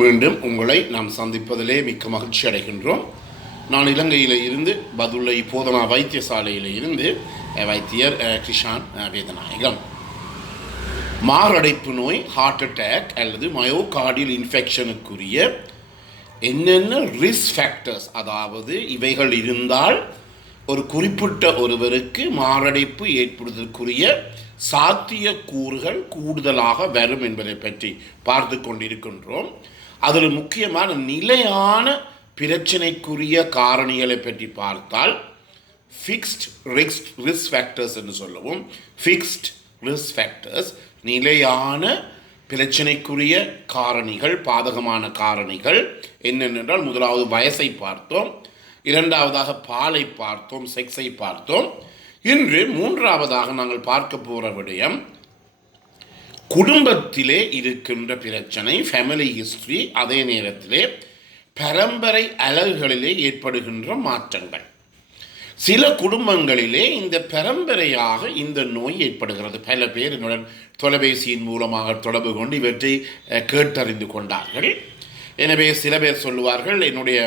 மீண்டும் உங்களை நாம் சந்திப்பதிலே மிக்க மகிழ்ச்சி அடைகின்றோம். நான் இலங்கையில் இருந்து பதுளை போதனா வைத்தியசாலையில் இருந்து வைத்தியர் கிஷான் வேதநாயகம். மாரடைப்பு நோய், ஹார்ட் அட்டாக் அல்லது மயோகார்டியல் இன்ஃபெக்ஷனுக்குரிய என்னென்ன ரிஸ்க் ஃபேக்டர்ஸ், அதாவது இவைகள் இருந்தால் ஒரு குறிப்பிட்ட ஒருவருக்கு மாரடைப்பு ஏற்படுவதற்குரிய சாத்திய கூறுகள் கூடுதலாக வரும் என்பதை பற்றி பார்த்து கொண்டிருக்கின்றோம். அதில் முக்கியமான நிலையான பிரச்சனைக்குரிய காரணிகளை பற்றி பார்த்தால் ஃபிக்ஸ்ட் ரிஸ்க் ஃபேக்டர்ஸ் என்று சொல்லவும். ஃபிக்ஸ்ட் ரிஸ்க் ஃபேக்டர்ஸ் நிலையான பிரச்சனைக்குரிய காரணிகள், பாதகமான காரணிகள் என்னென்றால், முதலாவது வயசை பார்த்தோம், இரண்டாவதாக பாலை பார்த்தோம், செக்ஸை பார்த்தோம். இன்று மூன்றாவதாக நாங்கள் பார்க்க போகிற விடயம் குடும்பத்திலே இருக்கின்ற பிரச்சனை, ஃபேமிலி ஹிஸ்டரி. அதே நேரத்திலே பரம்பரை அலகுகளிலே ஏற்படுகின்ற மாற்றங்கள். சில குடும்பங்களிலே இந்த பரம்பரையாக இந்த நோய் ஏற்படுகிறது. பல பேர் என்னுடன் தொலைபேசியின் மூலமாக தொடர்பு கொண்டு இவற்றை கேட்டறிந்து கொண்டார்கள். எனவே சில பேர் சொல்லுவார்கள், என்னுடைய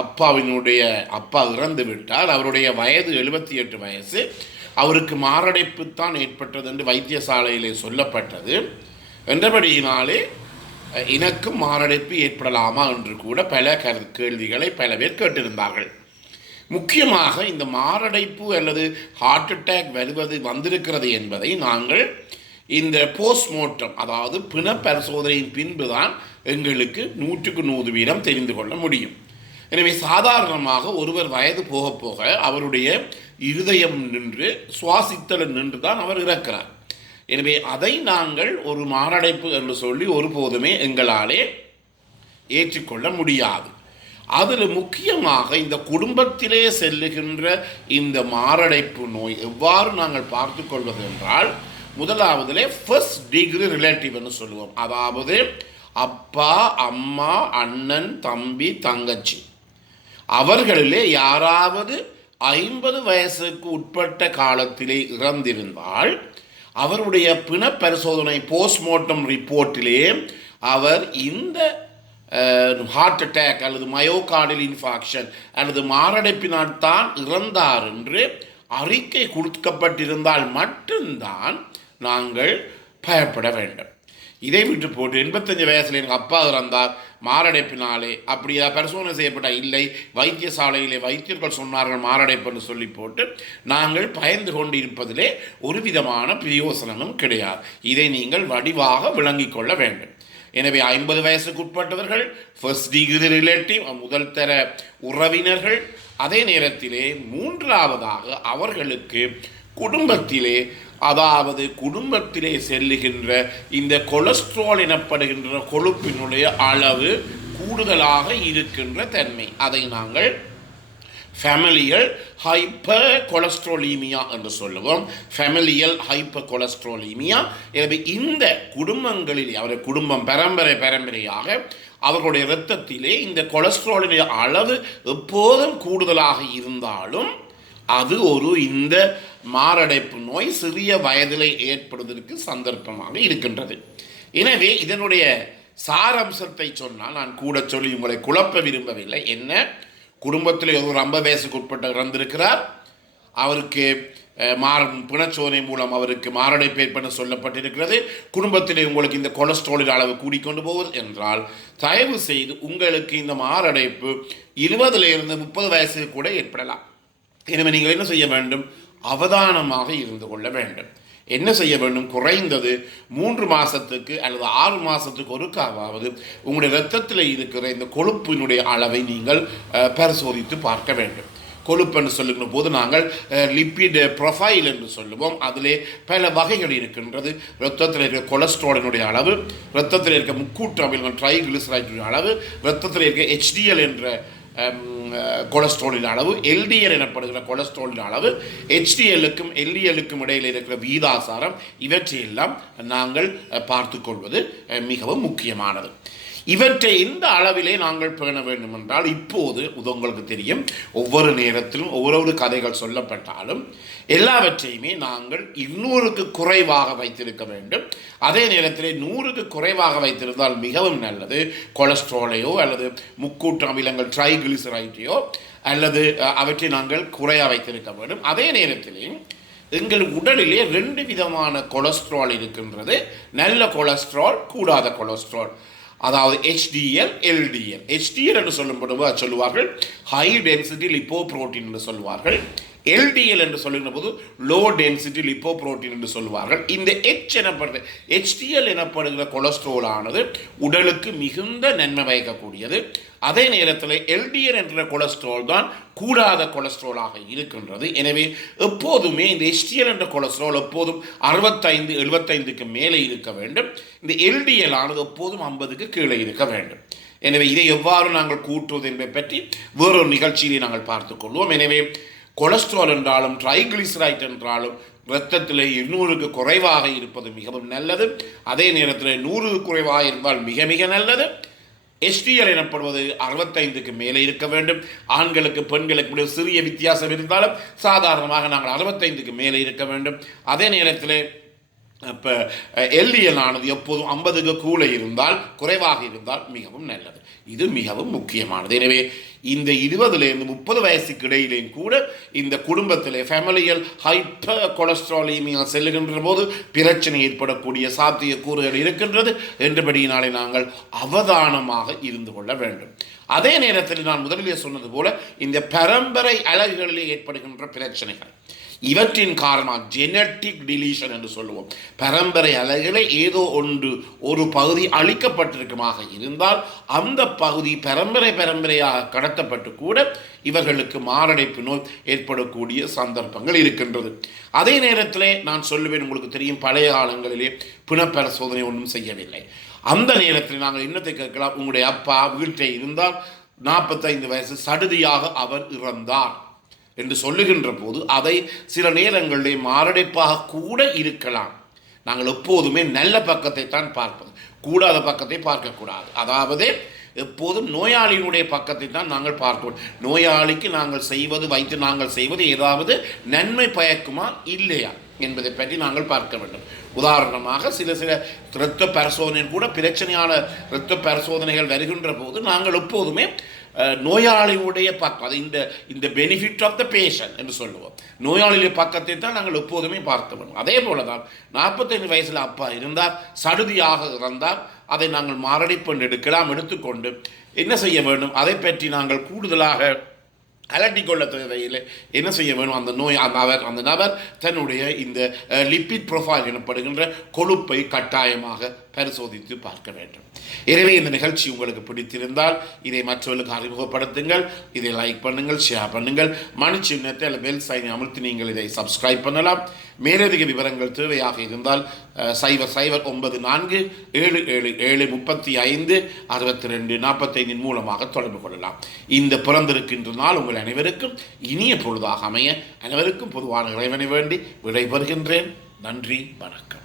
அப்பா இறந்து விட்டால், அவருடைய வயது 78 வயசு, அவருக்கு மாரடைப்பு தான் ஏற்பட்டது என்று வைத்தியசாலையிலே சொல்லப்பட்டது என்றபடியினாலே எனக்கும் மாரடைப்பு ஏற்படலாமா என்று கூட பல கேள்விகளை பல பேர் கேட்டிருந்தார்கள். முக்கியமாக இந்த மாரடைப்பு அல்லது ஹார்ட் அட்டாக் வந்திருக்கிறது என்பதை நாங்கள் இந்த போஸ்ட்மார்ட்டம், அதாவது பிண பரிசோதனையின் பின்புதான் எங்களுக்கு 100% தெரிந்து கொள்ள முடியும். எனவே சாதாரணமாக ஒருவர் வயது போக போக அவருடைய இருதயம் நின்று, சுவாசித்தல் நின்று தான் அவர் இறக்கிறார். எனவே அதை நாங்கள் ஒரு மாரடைப்பு என்று சொல்லி ஒருபோதுமே எங்களாலே ஏற்றுக்கொள்ள முடியாது. அதில் முக்கியமாக இந்த குடும்பத்திலே செல்லுகின்ற இந்த மாரடைப்பு நோய் எவ்வாறு நாங்கள் பார்த்து கொள்வது என்றால், முதலாவதிலே ஃபர்ஸ்ட் டிகிரி ரிலேட்டிவ் என்று சொல்லுவோம். அதாவது அப்பா, அம்மா, அண்ணன், தம்பி, தங்கச்சி, அவர்களிலே யாராவது 50 வயசுக்கு உட்பட்ட காலத்திலே இறந்திருந்தால் அவருடைய பிண பரிசோதனை போஸ்ட்மார்ட்டம் ரிப்போர்ட்டிலே அவர் இந்த ஹார்ட் அட்டாக் அல்லது மயோகார்டியல் இன்ஃபாக்ஷன் அல்லது மாரடைப்பினால் தான் இறந்தார் என்று அறிக்கை கொடுக்கப்பட்டிருந்தால் மட்டும்தான் நாங்கள் பயப்பட வேண்டும். இதை விட்டு போட்டு 85 வயசில் எங்கள் அப்பா இறந்தார் மாரடைப்பினாலே, அப்படியா பரிசோதனை செய்யப்பட்டால் இல்லை, வைத்தியசாலையிலே வைத்தியர்கள் சொன்னார்கள் மாரடைப்புன்னு சொல்லி போட்டு நாங்கள் பயந்து கொண்டு இருப்பதிலே ஒரு விதமான பிரயோசனமும் கிடையாது. இதை நீங்கள் வடிவாக விளங்கிக் கொள்ள வேண்டும். எனவே 50 வயசுக்கு உட்பட்டவர்கள், ஃபர்ஸ்ட் டிகிரி ரிலேட்டிவ், முதல் தர உறவினர்கள், அதே நேரத்திலே மூன்றாவதாக அவர்களுக்கு குடும்பத்திலே, அதாவது குடும்பத்திலே செல்லுகின்ற இந்த கொலஸ்ட்ரால் எனப்படுகின்ற கொழுப்பினுடைய அளவு கூடுதலாக இருக்கின்ற தன்மை, அதை நாங்கள் ஃபேமிலியல் ஹைப்பர் கொலஸ்ட்ரோலீமியா என்று சொல்லுவோம். Familial hyper கொலஸ்ட்ரோலீமியா. எனவே இந்த குடும்பங்களிலே, அவருடைய குடும்பம் பரம்பரையாக அவர்களுடைய இரத்தத்திலே இந்த கொலஸ்ட்ராலினுடைய அளவு எப்போதும் கூடுதலாக இருந்தாலும் அது இந்த மாரடைப்பு நோய் சிறிய வயதிலே ஏற்படுவதற்கு சந்தர்ப்பமாக இருக்கின்றது. எனவே இதனுடைய சாரம்சத்தை சொன்னால், நான் கூட சொல்லி உங்களை குழப்ப விரும்பவில்லை. என்ன, குடும்பத்தில் ஒரு 50 வயசுக்கு உட்பட்ட இறந்திருக்கிறார், அவருக்கு பிணச்சோதனை மூலம் அவருக்கு மாரடைப்பு ஏற்பட சொல்லப்பட்டிருக்கிறது, குடும்பத்திலே உங்களுக்கு இந்த கொலஸ்ட்ராலின் அளவு கூடிக்கொண்டு போவது என்றால், தயவு செய்து உங்களுக்கு இந்த மாரடைப்பு 20 to 30 வயசுக்கு கூட ஏற்படலாம். எனவே நீங்கள் என்ன செய்ய வேண்டும், அவதானமாக இருந்து கொள்ள வேண்டும். என்ன செய்ய வேண்டும், குறைந்தது 3 மாதத்துக்கு அல்லது 6 மாதத்துக்கு ஒருக்காவது உங்களுடைய இரத்தத்தில் இருக்கிற இந்த கொழுப்பினுடைய அளவை நீங்கள் பரிசோதித்து பார்க்க வேண்டும். கொழுப்பு என்று சொல்லுகிற போது நாங்கள் லிப்பிட் ப்ரொஃபைல் என்று சொல்லுவோம். அதிலே பல வகைகள் இருக்கின்றது. இரத்தத்தில் இருக்கிற கொலஸ்ட்ராலினுடைய அளவு, இரத்தத்தில் இருக்கிற முக்கூட்டு அமிலங்கள் ட்ரைகிளிசரைடுடைய அளவு, இரத்தத்தில் இருக்கிற HDL என்ற கொலஸ்ட்ராலின் அளவு, LDL எனப்படுகிற கொலஸ்ட்ராலின் அளவு, HDLக்கும் LDLக்கும் இடையில் இருக்கிற வீதாசாரம், இவற்றையெல்லாம் நாங்கள் பார்த்து கொள்வது மிகவும் முக்கியமானது. இவற்றை எந்த அளவிலே நாங்கள் பேண வேண்டும் என்றால், இப்போது உங்களுக்கு தெரியும், ஒவ்வொரு நேரத்திலும் ஒவ்வொரு கதைகள் சொல்லப்பட்டாலும் எல்லாவற்றையுமே நாங்கள் 200க்கு குறைவாக வைத்திருக்க வேண்டும். அதே நேரத்தில் 100க்கு குறைவாக வைத்திருந்தால் மிகவும் நல்லது. கொலஸ்ட்ராலையோ அல்லது முக்கூட்டு அமிலங்கள் ட்ரைகிளிசரைடையோ அல்லது அவற்றை நாங்கள் குறைய வைத்திருக்க வேண்டும். அதே நேரத்திலே எங்கள் உடலிலே 2 விதமான கொலஸ்ட்ரால் இருக்கின்றது. நல்ல கொலஸ்ட்ரால், கூடாத கொலஸ்ட்ரால். அதாவது HDL, LDL. HDL என்று சொல்லும்போது சொல்லுவார்கள் ஹை டென்சிட்டி லிப்போப்ரோட்டீன் என்று சொல்லுவார்கள். LDL என்று சொல்லுகிற போது லோ டென்சிட்டி லிப்போப்ரோட்டீன் என்று சொல்லுவார்கள். இந்த HDL எனப்படுகிற கொலஸ்ட்ரால் ஆனது உடலுக்கு மிகுந்த நன்மை பயக்கக்கூடியது. அதே நேரத்தில் LDL என்ற கொலஸ்ட்ரால் தான் கூடாத கொலஸ்ட்ராலாக இருக்கின்றது. எனவே எப்போதுமே இந்த HDL என்ற கொலஸ்ட்ரால் எப்போதும் 65-75க்கு மேலே இருக்க வேண்டும். இந்த LDL ஆனது எப்போதும் 50க்கு கீழே இருக்க வேண்டும். எனவே இதை எவ்வாறு நாங்கள் கூட்டுவது என்பதை பற்றி வேறொரு நிகழ்ச்சியிலே நாங்கள் பார்த்துக் கொள்வோம். எனவே கொலஸ்ட்ரால் என்றாலும் ட்ரைகிளிசரைட் என்றாலும் இரத்தத்தில் 200க்கு குறைவாக இருப்பது மிகவும் நல்லது. அதே நேரத்தில் 100க்கு குறைவாக இருந்தால் மிக மிக நல்லது. HDL எனப்படுவது 65க்கு மேலே இருக்க வேண்டும். ஆண்களுக்கு பெண்களுக்கு சிறிய வித்தியாசம் இருந்தாலும் சாதாரணமாக நாங்கள் 65க்கு மேலே இருக்க வேண்டும். அதே நேரத்தில் இப்போ LDL ஆனது எப்போதும் 50க்கு கீழே இருந்தால், குறைவாக இருந்தால் மிகவும் நல்லது. இது மிகவும் முக்கியமானது. எனவே இந்த 20லேருந்து 30 வயசுக்கு இடையிலேயும் கூட இந்த குடும்பத்தில் ஃபேமிலியல் ஹைப்பர் கொலஸ்ட்ராலிமியா செல்லுகின்ற போது பிரச்சனை ஏற்படக்கூடிய சாத்தியக்கூறுகள் இருக்கின்றது. என்றபடியினாலே நாங்கள் அவதானமாக இருந்து கொள்ள வேண்டும். அதே நேரத்தில் நான் முதலிலே சொன்னது போல இந்த பரம்பரை அலகுகளிலே ஏற்படுகின்ற பிரச்சனைகள், இவற்றின் காரணமாக ஜெனட்டிக் டிலீஷன் என்று சொல்லுவோம். பரம்பரை அலைகளை ஏதோ ஒரு பகுதி அழிக்கப்பட்டிருக்குமாக இருந்தால் அந்த பகுதி பரம்பரையாக கடத்தப்பட்டு கூட இவர்களுக்கு மாரடைப்பு நோய் ஏற்படக்கூடிய சந்தர்ப்பங்கள் இருக்கின்றது. அதே நேரத்தில் நான் சொல்லுவேன், உங்களுக்கு தெரியும், பழைய காலங்களிலே பிணப்பரிசோதனை ஒன்றும் செய்யவில்லை. அந்த நேரத்தில் நாங்கள் என்னத்தை கேட்கலாம், உங்களுடைய அப்பா வீட்டை இருந்தால் 45 வயசு சடுதியாக அவர் இறந்தார் என்று சொல்லுகின்ற போது அதை சில நேரங்களிலே மாரடைப்பாக கூட இருக்கலாம். நாங்கள் எப்போதுமே நல்ல பக்கத்தை தான் பார்ப்பது, கூடாத பக்கத்தை பார்க்கக்கூடாது. அதாவது எப்போதும் நோயாளியினுடைய பக்கத்தை தான் நாங்கள் பார்க்கணும். நோயாளிக்கு நாங்கள் செய்வது ஏதாவது நன்மை பயக்குமா இல்லையா என்பதை பற்றி நாங்கள் பார்க்க வேண்டும். உதாரணமாக சில இரத்த பரிசோதனை கூட பிரச்சனையான இரத்த பரிசோதனைகள் வருகின்ற போது நாங்கள் எப்போதுமே நோயாளியுடைய பக்கம், அது இந்த பெனிஃபிட் ஆஃப் த பேஷண்ட் என்று சொல்லுவோம். நோயாளியுடைய பக்கத்தை தான் நாங்கள் எப்போதுமே பார்க்க வேண்டும். அதே போல தான் 45 வயசில் அப்பா இருந்தார், சடுதியாக இறந்தார், அதை நாங்கள் மாரடைப்பு எடுத்துக்கொண்டு என்ன செய்ய வேண்டும், அதை பற்றி நாங்கள் கூடுதலாக அலட்டிக்கொள்ள தேவையில்லை. என்ன செய்ய வேணும், அந்த நபர் தன்னுடைய இந்த லிப்பிட் ப்ரொஃபைல் எனப்படுகின்ற கொழுப்பை கட்டாயமாக பரிசோதித்து பார்க்க வேண்டும். எனவே இந்த நிகழ்ச்சி உங்களுக்கு பிடித்திருந்தால் இதை மற்றவர்களுக்கு அறிமுகப்படுத்துங்கள், இதை லைக் பண்ணுங்கள், ஷேர் பண்ணுங்கள், மணி சின்னத்தை அல்ல பெல் சைனை அமர்த்தி நீங்கள் இதை சப்ஸ்கிரைப் பண்ணலாம். மேலதிக விவரங்கள் தேவையாக இருந்தால் 009477756245 மூலமாக தொடர்பு கொள்ளலாம். இந்த பிறந்திருக்கின்ற நாள் உங்கள் அனைவருக்கும் இனிய பொழுதாக அமைய அனைவருக்கும் பொதுவான இறைவனை வேண்டி விடைபெறுகின்றேன். நன்றி, வணக்கம்.